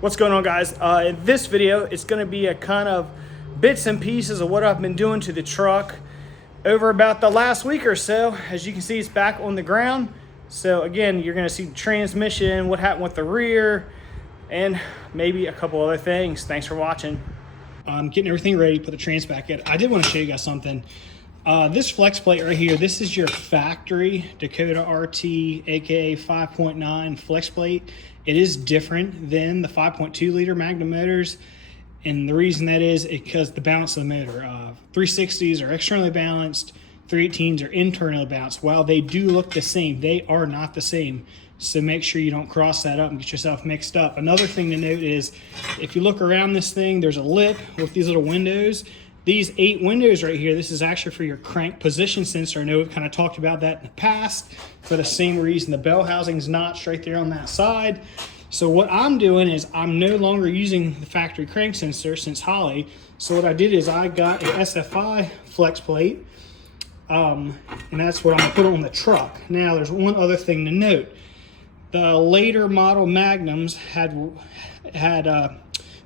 What's going on, guys? In this video, it's going to be a kind of bits and pieces of what I've been doing to the truck over about the last week or so. As you can see, it's back on the ground. So again, you're going to see the transmission, what happened with the rear, and maybe a couple other things. Thanks for watching. I'm getting everything ready to put the trans back in. I did want to show you guys something. This flex plate right here, this is your factory Dakota RT, aka 5.9 flex plate. It is different than the 5.2 liter Magnum motors, and the reason that is because the balance of the motor. 360s are externally balanced, 318s are internally balanced. While they do look the same, they are not the same. So make sure you don't cross that up and get yourself mixed up. Another thing to note is if you look around this thing, there's a lip with these little windows. These 8 windows right here, this is actually for your crank position sensor. I know we've kind of talked about that in the past. For the same reason, the bell housing's notched right there on that side. So what I'm doing is I'm no longer using the factory crank sensor since Holly. So what I did is I got a SFI flex plate, and that's what I'm gonna put on the truck. Now there's one other thing to note. The later model Magnums had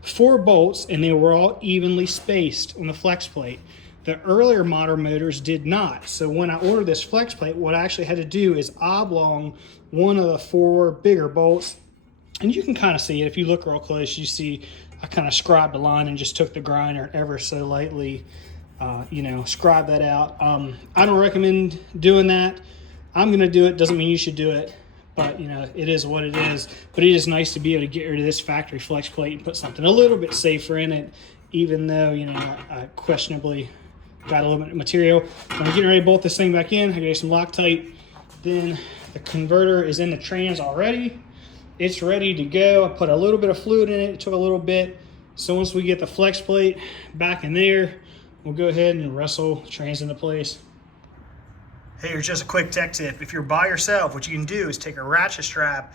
4 bolts, and they were all evenly spaced on the flex plate. The earlier model motors did not. So when I ordered this flex plate, what I actually had to do is oblong one of the 4 bigger bolts. And you can kind of see it. If you look real close, you see I kind of scribed a line and just took the grinder ever so lightly, scribe that out. I don't recommend doing that. I'm gonna do it, doesn't mean you should do it. But, it is what it is. But it is nice to be able to get rid of this factory flex plate and put something a little bit safer in it, even though, I questionably got a little bit of material. I'm getting ready to bolt this thing back in. I got some Loctite. Then the converter is in the trans already. It's ready to go. I put a little bit of fluid in it. It took a little bit. So once we get the flex plate back in there, we'll go ahead and wrestle the trans into place. Hey, here's just a quick tech tip. If you're by yourself, what you can do is take a ratchet strap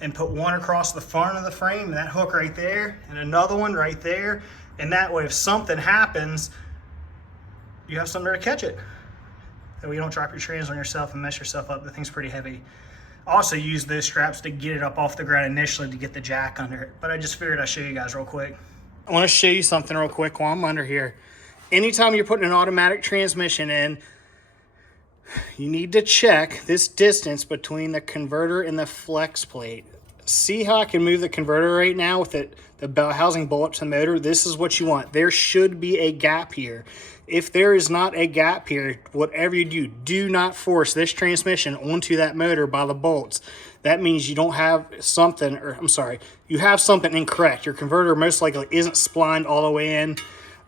and put one across the front of the frame, and that hook right there, and another one right there. And that way, if something happens, you have somewhere to catch it. That way you don't drop your trans on yourself and mess yourself up. The thing's pretty heavy. Also use those straps to get it up off the ground initially to get the jack under it. But I just figured I'd show you guys real quick. I want to show you something real quick while I'm under here. Anytime you're putting an automatic transmission in, you need to check this distance between the converter and the flex plate. See how I can move the converter right now with the bell housing bolt up to the motor? This is what you want. There should be a gap here. If there is not a gap here, whatever you do, do not force this transmission onto that motor by the bolts. That means you don't have something, or I'm sorry, you have something incorrect. Your converter most likely isn't splined all the way in.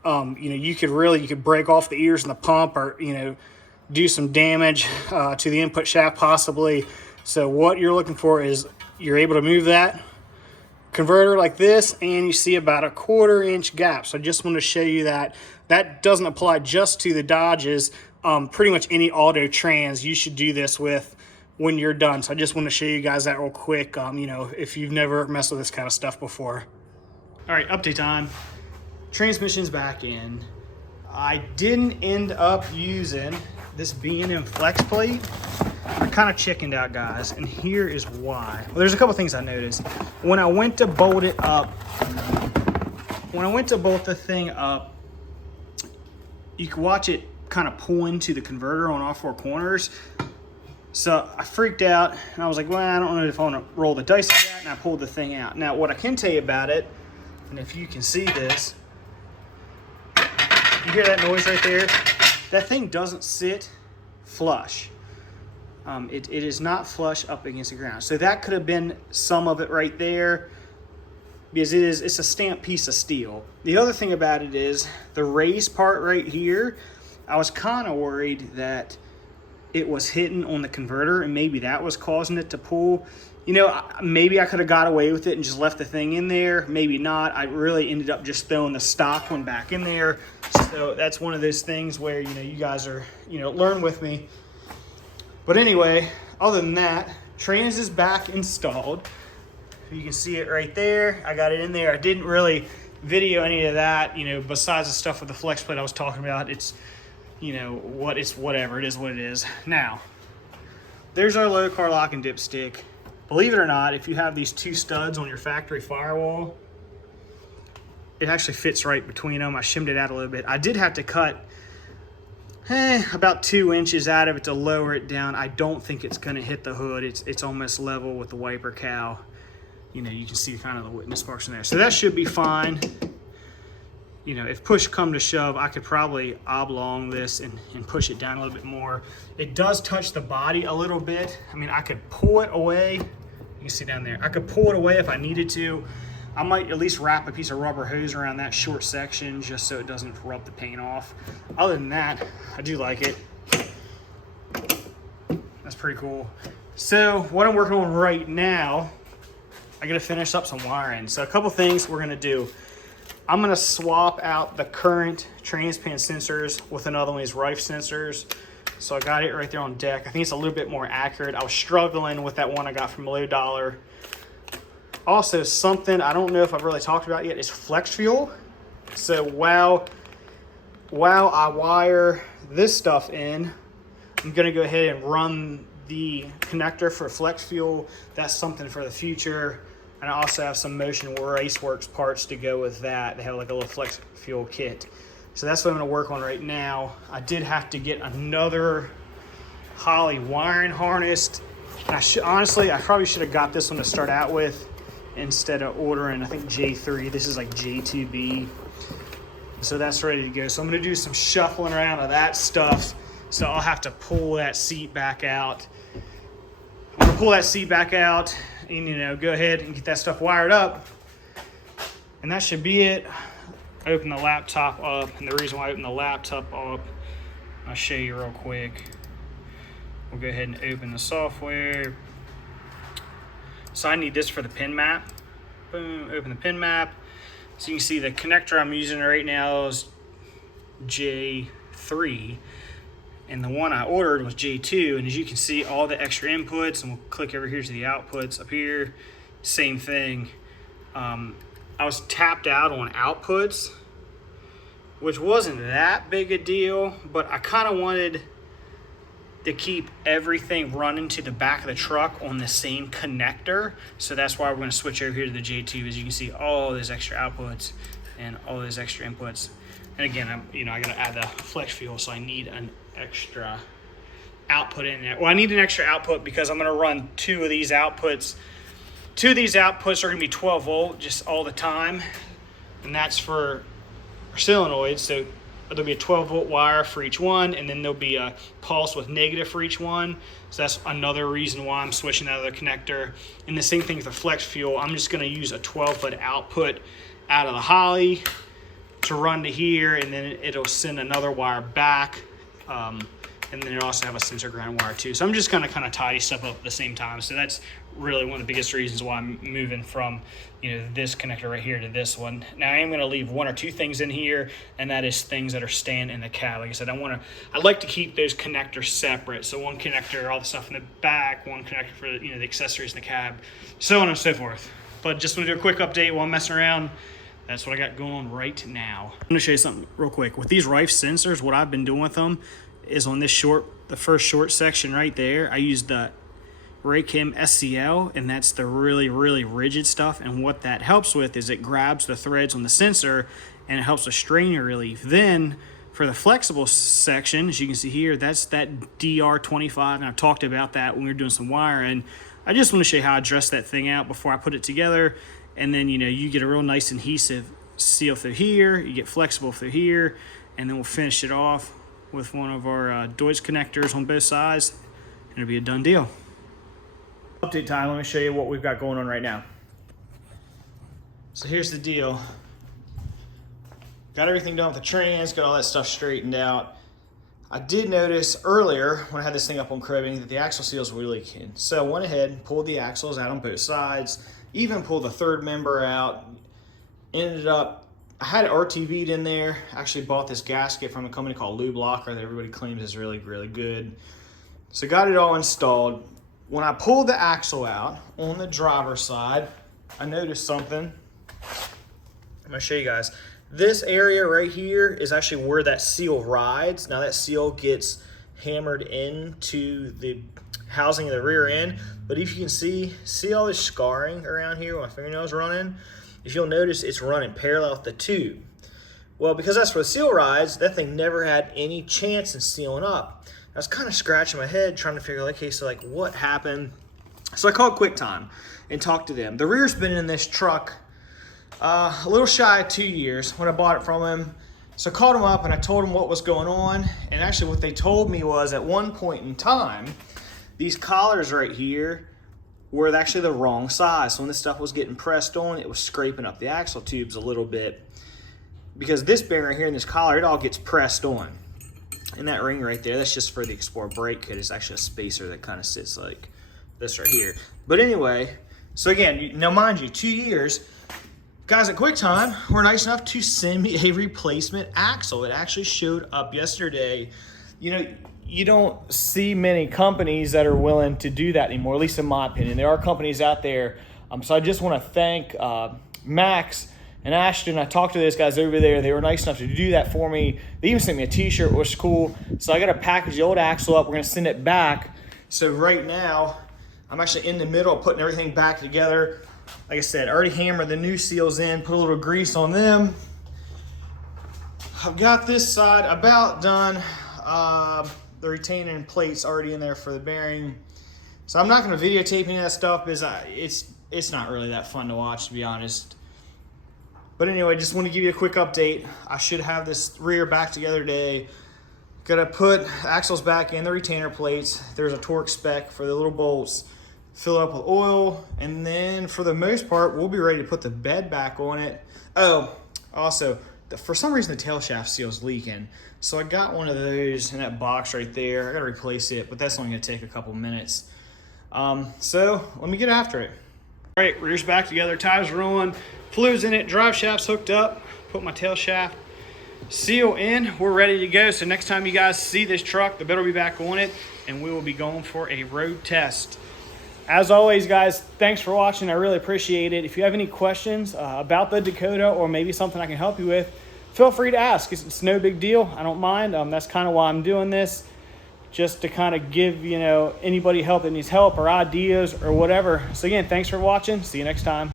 You could break off the ears in the pump, or do some damage to the input shaft possibly. So what you're looking for is you're able to move that converter like this, and you see about a 1/4 inch gap. So I just want to show you that. That doesn't apply just to the Dodges. Pretty much any auto trans you should do this with when you're done. So I just want to show you guys that real quick, if you've never messed with this kind of stuff before. All right, update time. Transmission's back in. I didn't end up using this B&M flex plate. I kind of chickened out, guys, and here is why. Well, there's a couple things I noticed. When I went to bolt the thing up, you can watch it kind of pull into the converter on all 4 corners. So I freaked out, and I was like, well, I don't know if I want to roll the dice with that, and I pulled the thing out. Now, what I can tell you about it, and if you can see this, you hear that noise right there? That thing doesn't sit flush. It is not flush up against the ground. So that could have been some of it right there, because it's a stamped piece of steel. The other thing about it is the raised part right here, I was kind of worried that it was hitting on the converter, and maybe that was causing it to pull. Maybe I could have got away with it and just left the thing in there. Maybe not. I really ended up just throwing the stock one back in there. So that's one of those things where, you guys are, learn with me. But anyway, other than that, trans is back installed. You can see it right there. I got it in there. I didn't really video any of that, besides the stuff with the flex plate I was talking about. It's, whatever. It is what it is. Now, there's our low car lock and dipstick. Believe it or not, if you have these two studs on your factory firewall, it actually fits right between them. I shimmed it out a little bit. I did have to cut about 2 inches out of it to lower it down. I don't think it's gonna hit the hood. It's almost level with the wiper cowl. You know, you can see kind of the witness marks in there. So that should be fine. You know, if push come to shove, I could probably oblong this and push it down a little bit more. It does touch the body a little bit. I mean, I could pull it away. You can see down there. I could pull it away if I needed to. I might at least wrap a piece of rubber hose around that short section just so it doesn't rub the paint off. Other than that, I do like it. That's pretty cool. So what I'm working on right now, I gotta finish up some wiring. So a couple things we're gonna do. I'm gonna swap out the current transpan sensors with another one of these Rife sensors. So I got it right there on deck. I think it's a little bit more accurate. I was struggling with that one I got from Low Dollar. Also, something I don't know if I've really talked about yet is flex fuel. So while I wire this stuff in, I'm gonna go ahead and run the connector for flex fuel. That's something for the future. And I also have some Motion Raceworks parts to go with that. They have like a little flex fuel kit. So that's what I'm gonna work on right now. I did have to get another Holley wiring harness. And honestly, I probably should have got this one to start out with instead of ordering, I think J3. This is like J2B. So that's ready to go. So I'm gonna do some shuffling around of that stuff. So I'll have to pull that seat back out. I'm gonna pull that seat back out and, you know, go ahead and get that stuff wired up. And that should be it. Open the laptop up. And the reason why I open the laptop up, I'll show you real quick. We'll go ahead and open the software. So I need this for the pin map. Boom, open the pin map. So you can see the connector I'm using right now is J3. And the one I ordered was J2. And as you can see, all the extra inputs, and we'll click over here to the outputs up here. Same thing. I was tapped out on outputs, which wasn't that big a deal, but I kind of wanted to keep everything running to the back of the truck on the same connector. So that's why we're going to switch over here to the J2. As you can see, all those extra outputs and all those extra inputs. And again, I got to add the flex fuel, so I need an extra output in there. Well, I need an extra output because I'm going to run two of these outputs. Two of these outputs are going to be 12 volt just all the time, and that's for solenoids. So there'll be a 12 volt wire for each one, and then there'll be a pulse with negative for each one. So that's another reason why I'm switching that other connector. And the same thing with the flex fuel. I'm just going to use a 12 foot output out of the Holley to run to here, and then it'll send another wire back. And then it'll also have a sensor ground wire too. So I'm just gonna kind of tidy stuff up at the same time. So that's really one of the biggest reasons why I'm moving from, this connector right here to this one. Now I am gonna leave one or two things in here, and that is things that are staying in the cab. Like I said, I like to keep those connectors separate. So one connector, all the stuff in the back, one connector for the accessories in the cab, so on and so forth. But just want to do a quick update while I'm messing around. That's what I got going on right now. I'm gonna show you something real quick. With these Rife sensors, what I've been doing with them is on this the first short section right there, I used the Raychem SCL, and that's the really, really rigid stuff. And what that helps with is it grabs the threads on the sensor and it helps with strain relief. Then for the flexible section, as you can see here, that's that DR25, and I talked about that when we were doing some wiring. I just want to show you how I dress that thing out before I put it together. And then, you get a real nice adhesive seal through here, you get flexible through here, and then we'll finish it off with one of our Deutsch connectors on both sides, and it'll be a done deal. Update time, let me show you what we've got going on right now. So here's the deal. Got everything done with the trans, got all that stuff straightened out. I did notice earlier when I had this thing up on cribbing that the axle seals were leaking. So I went ahead and pulled the axles out on both sides, even pulled the third member out, ended up, I had it RTV'd in there. Actually bought this gasket from a company called Lube Locker that everybody claims is really, really good. So got it all installed. When I pulled the axle out on the driver's side, I noticed something. I'm gonna show you guys. This area right here is actually where that seal rides. Now that seal gets hammered into the housing of the rear end. But if you can see all this scarring around here where my fingernail's running? If you'll notice, it's running parallel with the tube. Well, because that's where the seal rides, that thing never had any chance in sealing up. I was kind of scratching my head trying to figure out, okay, so like what happened? So I called QuickTime and talked to them. The rear's been in this truck a little shy of 2 years when I bought it from them. So I called them up and I told them what was going on. And actually what they told me was at one point in time, these collars right here were actually the wrong size. So when this stuff was getting pressed on, it was scraping up the axle tubes a little bit. Because this bearing here and this collar, it all gets pressed on. And that ring right there, that's just for the Explorer brake kit. It's actually a spacer that kind of sits like this right here. But anyway, so again, now mind you, 2 years, guys at QuickTime were nice enough to send me a replacement axle. It actually showed up yesterday. You know, you don't see many companies that are willing to do that anymore, at least in my opinion. There are companies out there. So I just want to thank Max and Ashton. I talked to those guys over there. They were nice enough to do that for me. They even sent me a t-shirt, which was cool. So I got to package the old axle up. We're going to send it back. So right now, I'm actually in the middle of putting everything back together. Like I said, I already hammered the new seals in, put a little grease on them. I've got this side about done. The retaining plate's already in there for the bearing. So I'm not going to videotape any of that stuff because it's not really that fun to watch, to be honest. But anyway, just want to give you a quick update. I should have this rear back together today. Gonna put axles back in the retainer plates. There's a torque spec for the little bolts. Fill it up with oil, and then for the most part, we'll be ready to put the bed back on it. Oh, also, for some reason the tail shaft seal's leaking. So I got one of those in that box right there. I gotta replace it, but that's only gonna take a couple minutes. So let me get after it. All right, rear's back together, tires are on, fluid's in it, drive shaft's hooked up, put my tail shaft seal in, we're ready to go. So next time you guys see this truck, the bed will be back on it, and we will be going for a road test. As always, guys, thanks for watching. I really appreciate it. If you have any questions about the Dakota or maybe something I can help you with, feel free to ask. It's no big deal. I don't mind. That's kind of why I'm doing this, just to kind of give, you know, anybody help that needs help or ideas or whatever. So again, thanks for watching. See you next time.